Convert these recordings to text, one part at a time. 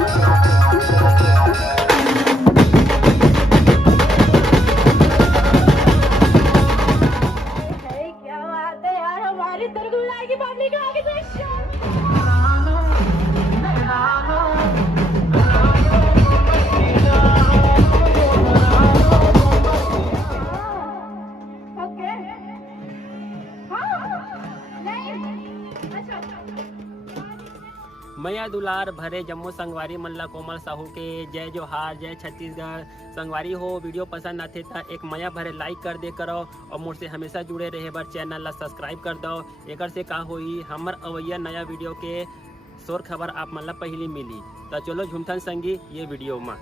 क्या बात है यार, हमारी दुर्गुलाई की पब्लिक आगे से ओके मैया दुलार भरे जम्मू संगवारी मल्ला कोमल साहू के जय जोहार, जय छत्तीसगढ़। संगवारी हो वीडियो पसंद आते था एक मैया भरे लाइक कर दे करो और मुझसे हमेशा जुड़े रहे बर चैनल ला सब्सक्राइब कर दो। एक से का होई हमर अवैया नया वीडियो के शोर खबर आप मन ला पहली मिली। तो चलो झुमथन संगी ये वीडियो में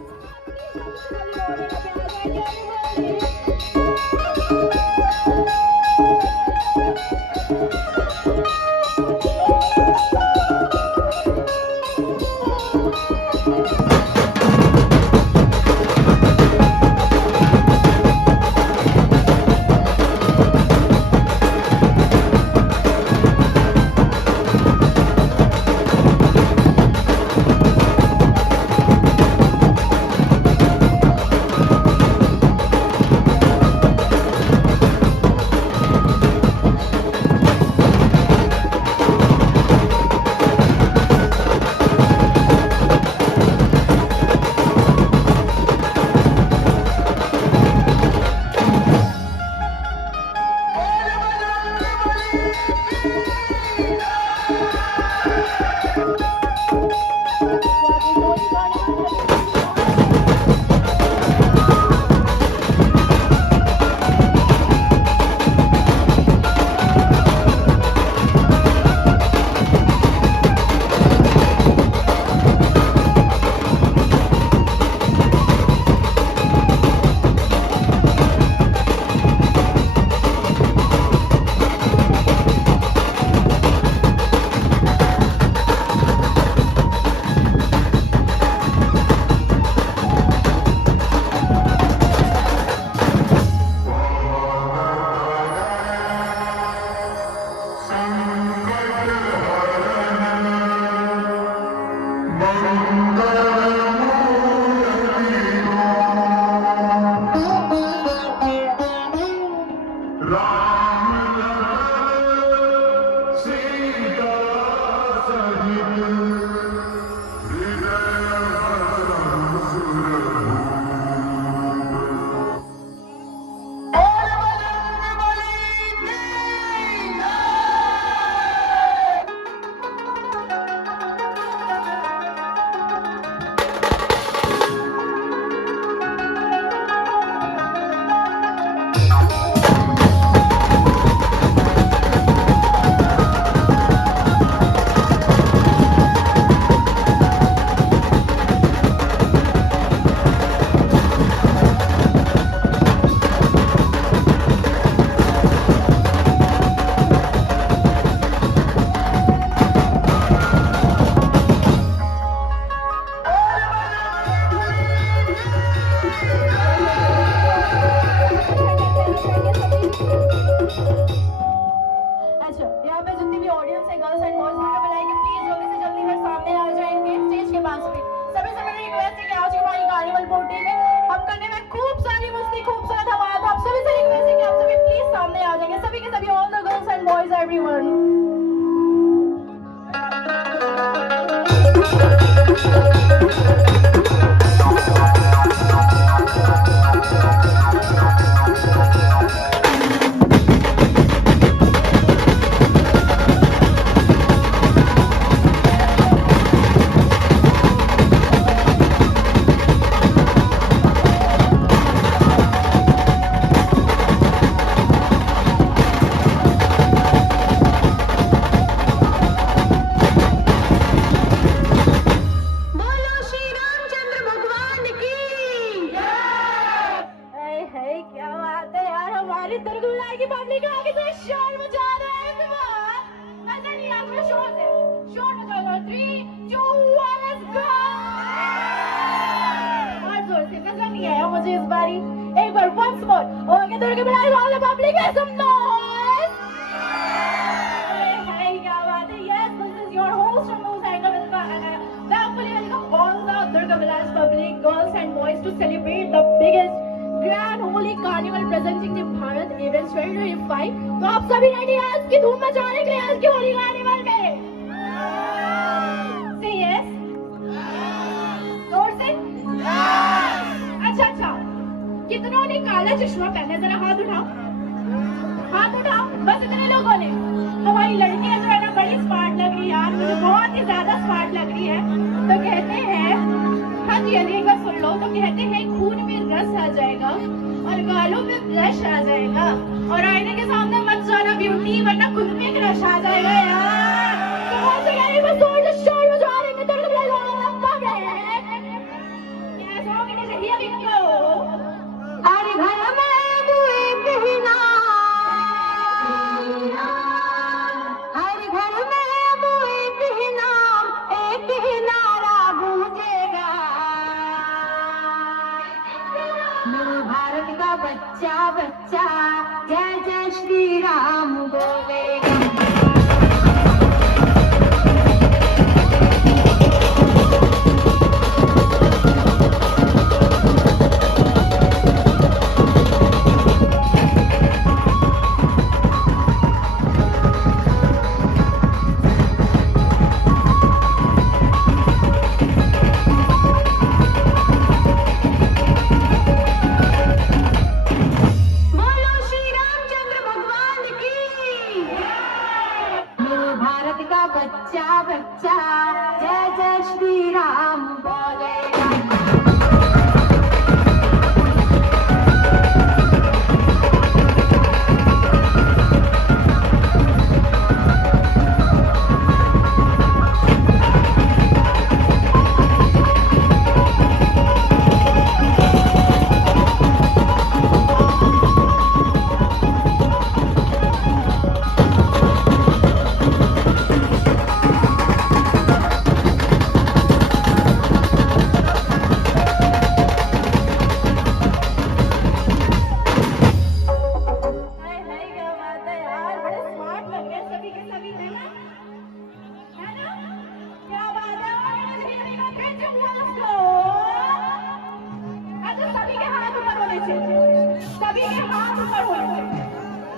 मुझे इस बारी एक बार once more ओके दुर्गा बनाई all the public make some noise। Hey क्या बात है, yes this is your host from Moose Angle with welcome all the celebrate the biggest Grand Holy Carnival presenting the Bharat Events 2025. तो आप सभी रेडी हैं आज की धूम मचाने के लिए आज की होली कार्निवल में? Say yes. जोर से? अच्छा, कितनों ने काला चश्मा पहना है? जरा हाथ उठाओ, बस इतने लोगों ने। हमारी लड़कियां जो है ना बड़ी स्मार्ट लग रही है यार, मुझे बहुत ही ज्यादा स्मार्ट लग रही है। तो कहते हैं, हाँ जी एक बार सुन लो, तो कहते हैं खून में रस आ जाएगा और गालों में ब्लश आ जाएगा और आईने के सामने मत जाना ब्यूटी, वरना खुद में एक रश आ जाएगा यार। तो बहुत से यार बस जोर से शोर मचा रहे हैं, तो लगा लंबा गए क्या सॉन्ग नहीं चाहिए अभी को। अरे घर में बुए कहना, हर घर में बुए कहना, एक ही नारा गूंजेगा, मेरे भारत का बच्चा बच्चा जय जय श्री राम बोलेगा। बच्चा बच्चा जय जय श्री राम बोलेगा।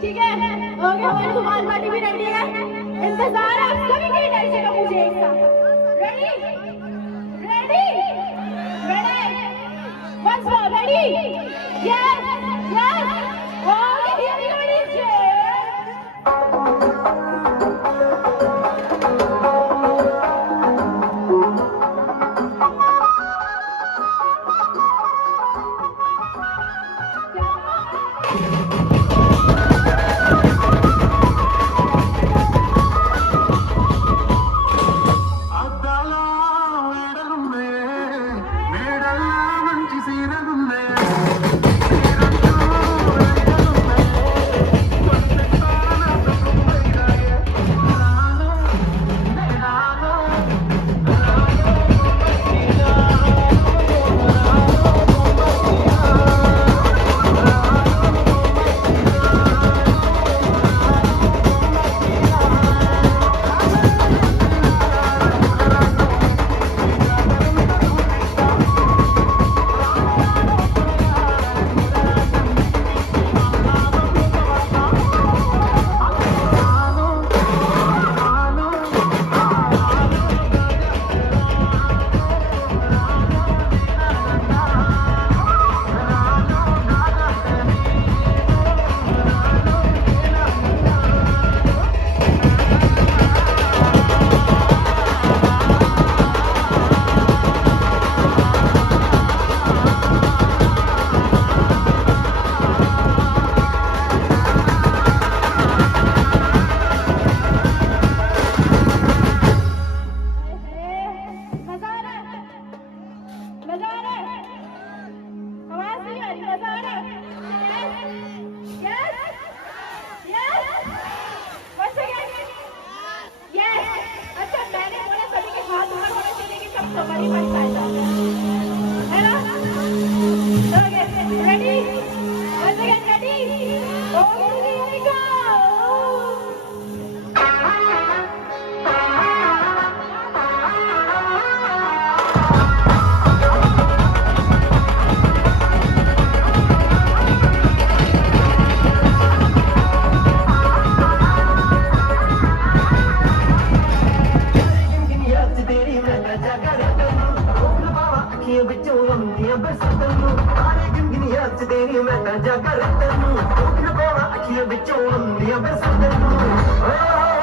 ठीक है, ओके, हमारी धमाल पार्टी भी रेडी है। इंतजार है आप सभी के डांस का मुझे एक साथ। Ready once more, ready? Yes, okay, here we go, DJ. अखियों बिचों आउंदियां बरसातां नूं तारे गिनगिनियां च तेरी मैं तां जागा रातां नूं दुख पावा अखियों बिचों आउंदियां बरसातां नूं